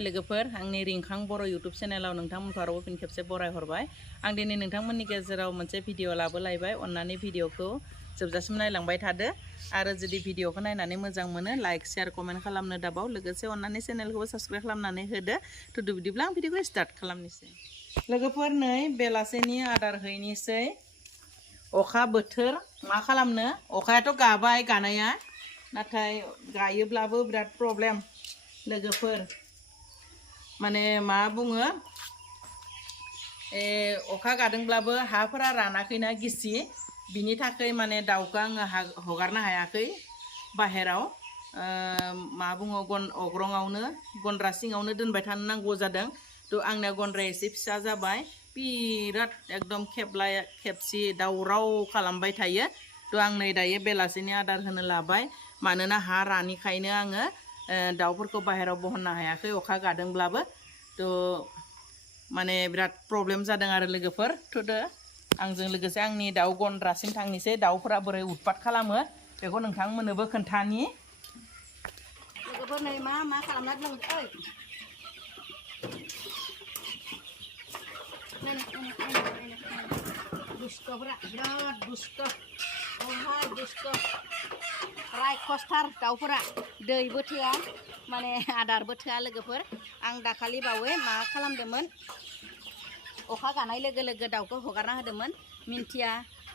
खुलुमबाय लोगोफोर आंनि रिंखां बर' YouTube चेनेलाव नोंथांमोनखौ आरोबाव फिन खेबसे बरायहरबाय आं दिनै नोंथांमोननि गेजेराव मोनसे भिडिअ लाबोलायबाय अन्नानै भिडिअखौ जोबजासिम नायलांबाय थादो आरो जुदि भिडिअखौ नायनानै मोजां मोनो लाइक शेयार कमेन्ट खालामनो दाबाव लोगोसे अन्नानै चेनेलखौबो साबस्क्राइब खालामनानै होदो थुदु बिदिब्ला आं भिडिअखौ स्टार्ट खालामनोसै लोगोफोर नै बेलासेनि आदार हैनोसै अखा बोथोर मा खालामनो अखायाथ' गाबाय गानाया नाथाय गायोब्लाबो बिराद प्रब्लेम लोगोफोर माने मा बुङो अखा गादोंब्लाबो हाफोरा रानाखैना गिसि बिनि थाखाय माने दाउखौ आङो हगारनो हायाखै बाहेराव मा बुङो अग्रङावनो गन्द्रा सिङावनो दोनबाय थानो नांगौ जादों थ' आंना गन्द्राया एसे फिसा जाबाय बिराद एकदम खेबसि दावराव खालामबाय थायो थ' आं नै दायो बेलासिनि आदार होनो लाबाय मानोना हा रानिखायनो आङो दाउफोरखौ बाहेराव बहननो हायाखै अखा गादोंब्लाबो थ' माने बिराद प्रब्लेम जादों आरो लोगोफोर थ'दो आंजों लोगोसे आंनि दाउ गन्द्रासिम थांनोसै दाउफोरा बोरै उतपात खालामो बेखौ नोंथांमोननोबो खोन्थानि लोगोफोर नै मा खालामना दं दुस्टफोरा बिराद दुस्ट रायखसथार दाउफोरा दैबो थोआ माने आदारबो थोआ लोगोफोर आं दाखालि बावै मा खालामदोंमोन अखा गानाय लोगो लोगो दाउखौ हगारना होदोंमोन मिन्थिया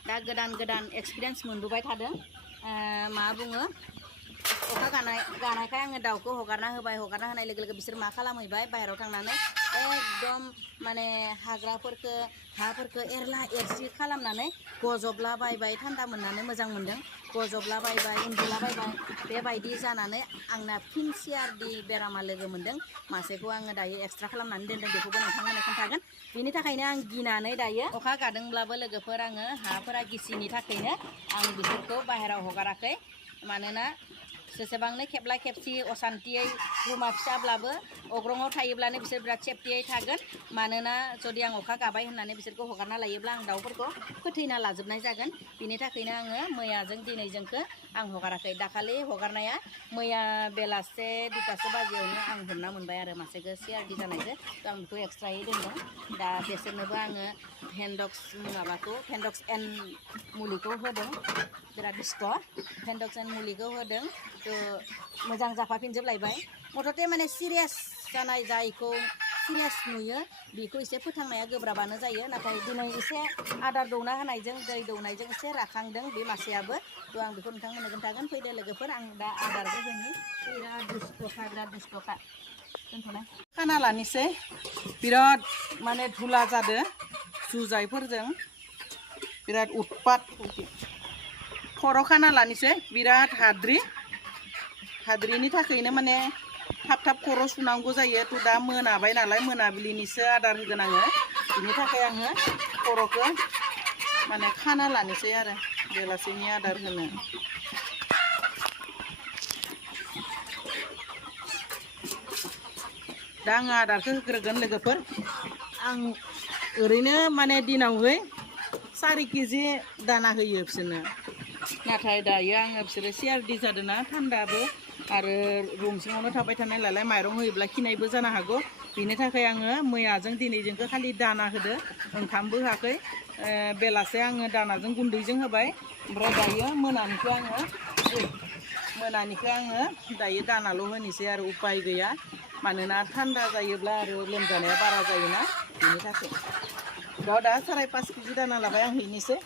दा गोदान एक्सपिरियेन्स मोनबोबाय थादों मा बुङो अखा गानायखाय आङो दाउखौ हगारना हगारना होनाय लोगो लोगो बिसोर मा खालामहैबाय बाहेरायाव थांनानै एकदम माने हाफोरखौ एरला एरसि खालामनानै गजबला बायबाय थान्दा मोननानै मोजां मोनदों गजबला बायबाय उन्दुला बायबाय बेबायदि जानानै आंना फिनसियारदि बेरामा लोगो मोनदों मासेखौ आङो दायो एक्सट्रा खालामनानै दोनदों बेखौबो नोंथांमोननो खोन्थागोन बिनि थाखायनो आं गिनानै दायो अखा गादोंब्लाबो लोगोफोर आङो हाफोरा गिसिनि थाखायनो आं बिसोरखौ बाहेरायाव हगाराखै मानोना जेसेबांनो खेबला खेबसि असान्तियै रुमा फिसाब्लाबो अग्रङाव थायोब्लानो बिसोर बिराद सेफटियै थागोन मानोना जुदि आं अखा गाबाय होननानै बिसोरखौ हगारना लायोब्ला आं दाउफोरखौ फोथैना लाजोबनाय जागोन बिनि थाखायनो आङो मैयाजों दिनैजोंखौ आं हगाराखै दाखालि हगारनाया मैया बेलासे 2टासो बाजियावनो आं हमना मोनबाय आरो मासेखौ सिआरडि जानायखौ थ' आं बेखौ एक्सट्रायै दोनदों दा बिसोरनोबो आङो भेन्डक्स एन मुलिखौ होदों बिराद दुस्ट भेन्डक्स एन मुलिखौ होदों थ' मोजां जाफाफिनजोबलायबाय मथथे माने सिरियास जानाय जायखौ सिरियास नुयो बेखौ एसे फोथांनाया गोब्राबानो जायो नाथाय दिनै एसे आदार दौना होनायजों दै दौनायजों एसे राखांदों बे मासेयाबो थ' आं बेखौ नोंथांमोननो खोन्थागोन फैदो लोगोफोर आं दा आदारबो होनि बिराद दुस्थ'खा दोनथ'नाय खाना लानोसै बिराद माने धुला जादो जुजाइफोरजों बिराद उत्पात खर' खाना लानोसै बिराद हाद्रिनि थाखायनो माने थाब खर' सुनांगौ जायो थ' दा मोनाबाय नालाय मोनाबिलिनिसो आदार होगोन आङो बिनि थाखाय आङो खर'खौ माने खाना लानोसै आरो बेलासिनि आदार होनो दा आङो आदारखौ होग्रोगोन लोगोफोर आं ओरैनो माने दिनावहै 4 केजि दाना होयो बिसोरनो नाथाय दायो आङो बिसोरो सिआरडि जादों ना थान्दाबो आरो रुम सिङावनो थाबाय थानाय नालाय माइरं होयोब्ला खिनायबो जानो हागौ बिनि थाखाय आङो मैयाजों दिनैजोंखौ खालि दाना होदो ओंखामबो होआखै बेलासे आङो दानाजों गुन्दैजों होबाय ओमफ्राय दायो मोनानिखौ आङो दायो दानाल' होनोसै आरो उपाय गैया मानोना थान्दा जायोब्ला आरो लोमजानाया बारा जायोना बिनि थाखाय दा 5.5 केजि दाना लाबाय आं हैनोसै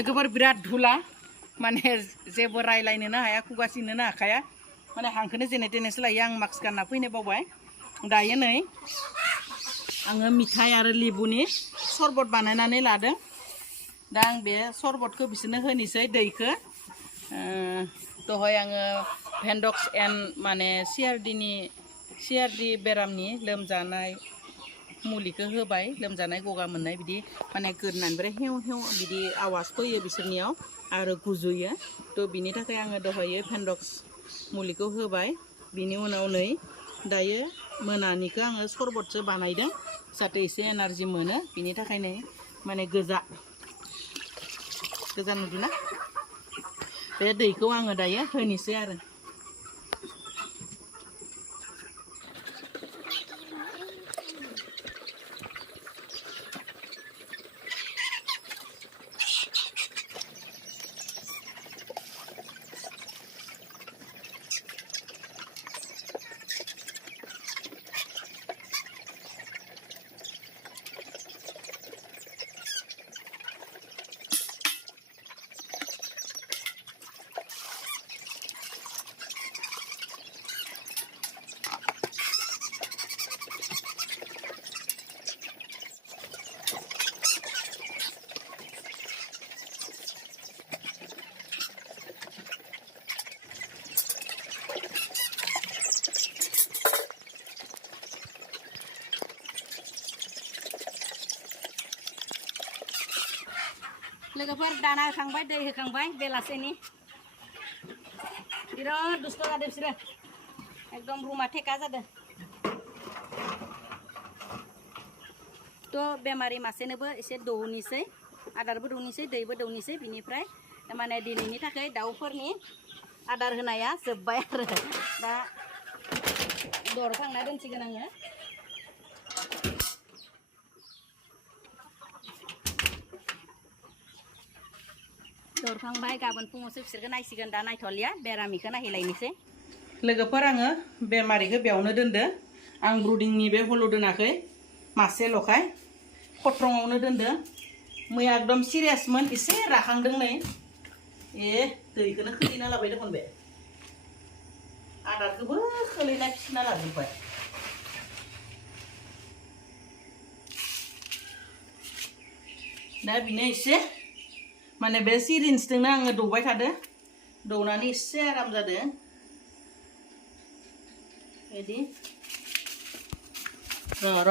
लोगोफोर बिराद धुला माने जेबो रायलायनोनो हाया खुगासिनोनो हाखाया माने हांखोनो जेने तेनेसो लायो आं मास्क गानना फैनो बावबाय दायो नै आङो मिथाइ आरो लेबुनि सरबत बानायनानै लादों दा आं बे सरबतखौ बिसोरनो होनोसै दैखौ दहाय आङो भेन्डक्स एन्ड माने सिआरडि बेरामनि लोमजानाय मुलिखौ होबाय लोमजानाय गगा मोननाय बिदि माने गोदनानिफ्राय हेव हेव बिदि आवाज फैयो बिसोरनियाव आरो गुजुयो थ' बिनि थाखाय आङो दहायो भेन्डक्स मुलिखौ होबाय बिनि उनाव नै दायो मोनानिखौ आङो सरबतसो बानायदों जाहाथे एसे एनार्जि मोनो बिनि थाखायनो माने गोजा नुदोंना बे दैखौ आङो दायो होनोसै आरो लोगोफोर दाना होखांबाय दै होखांबाय बेलासेनि बिराद दुस्थ' जादों बिसोरो एकदम रुमा थेका जादों थ' बेमारि मासेनोबो एसे दौनोसै आदारबो दौनोसै दैबो दौनोसै बिनिफ्राय माने दिनैनि थाखाय दाउफोरनि आदार होनाया जोब्बाय आरो दा दरखांना दोनसिगोन आङो दरखांबाय गाबोन फुङावसो बिसोरखौ नायसिगोन दा नायथ'लिया बेरामिखौ नायहैलायनोसै लोगोफोर आङो बेमारिखौ बेयावनो दोनदो आं ब्रुडिंनि बे हल' दोनाखै मासेल'खाय खथ्रङावनो दोनदो मैया एकदम सिरियासमोन एसे राखांदों नै दैखौनो खोलैना लाबाय दखन बे आदारखौबो खोलैना फिसिना लाजोब्बाय दा बिनो एसे माने बे सिरिन्सजोंनो आङो दौबाय थादो दौनानै एसे आराम जादों बिदि र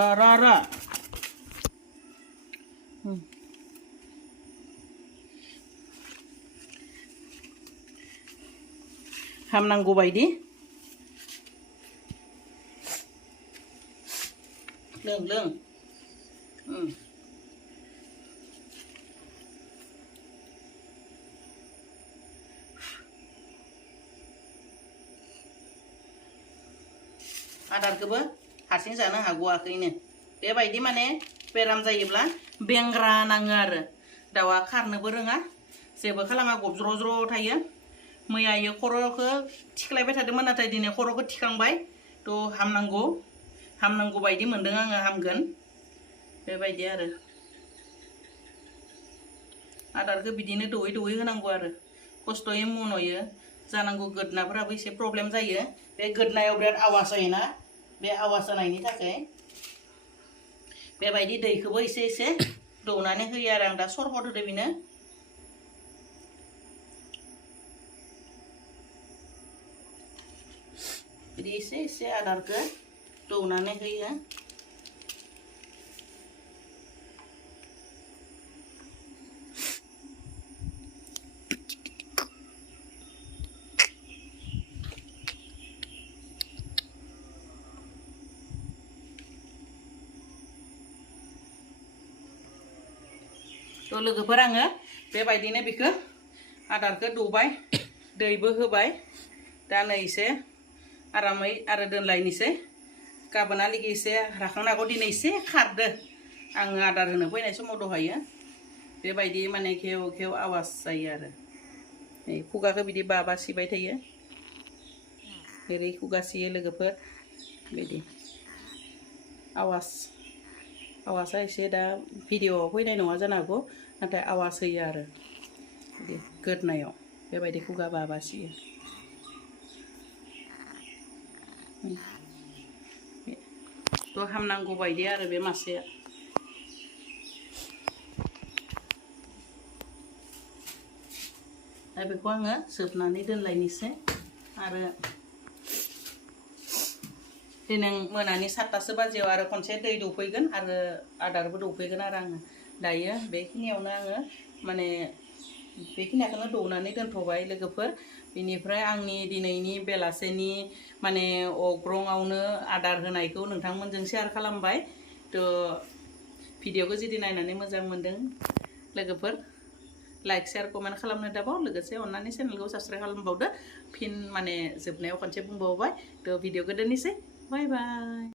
हामनांगौ बायदि लों आदारखौबो हारसिं जानो हागौआखैनो बेबायदि माने बेराम जायोब्ला बेंग्रा नाङो आरो दाउआ खारनोबो रोङा जेबो खालामा गबज्र' थायो मैयायो खर'खौ थिख्लायबाय थादोंमोन नाथाय दिनै खर'खौ थिखांबाय थ' हामनांगौ बायदि मोनदों आङो हामगोन बेबायदि आरो आदारखौ बिदिनो दौयै होनांगौ आरो खस्थ'यै मन'यो जानांगौ गोदनाफोराबो एसे प्रब्लेम जायो बे गोदनायाव बिराद आवाज जायोना बे आवाज जानायनि थाखाय बेबायदि दैखौबो एसे दौनानै होयो आरो आं दा सरबत होदो बेनो बिदि एसे आदारखौ दौनानै होयो थ' लोगोफोर आङो बेबायदिनो बेखौ आदारखौ दौबाय दैबो होबाय दा नै एसे आरामै आरो दोनलायनोसै गाबोनहालागै एसे राखांनो हागौ दिनै एसे खारदो आङो आदार होनो फैनाय समाव दहायो बेबायदि माने खेव आवाज जायो आरो खुगाखौ बिदि बाबा सिबाय थायो ओरै खुगा सियो लोगोफोर बिदि आवाजआ एसे दा भिडिअ'आव फैनाय नङा जानो हागौ नाथाय आवाज होयो आरो बिदि गोदनायाव बेबायदि खुगा बासियो थ' हामनांगौ बायदि आरो बे मासेया दा बेखौ आङो जोबनानै दोनलायनोसै आरो दिनै मोनानि 7टासो बाजियाव आरो खनसे दै दौफैगोन आरो आदारबो दौफैगोन आरो आङो दायो बेखिनियावनो आङो माने बेखिनिखौनो दौनानै दोनथ'बाय लोगोफोर बेनिफ्राय आंनि दिनैनि बेलासेनि माने अग्रंआवनो आदार होनायखौ नोंथांमोनजों शेयार खालामबाय थ' भिडिअखौ जुदि नायनानै मोजां मोनदों लोगोफोर लाइक शेयार कमेन्ट खालामनो दाबाव लोगोसे अन्नानै चेनेलखौ साबस्क्राइब खालामबावदो फिन माने जोबनायाव खनसे बुंबावबाय थ' भिडिअखौ दोननोसै बाय बाय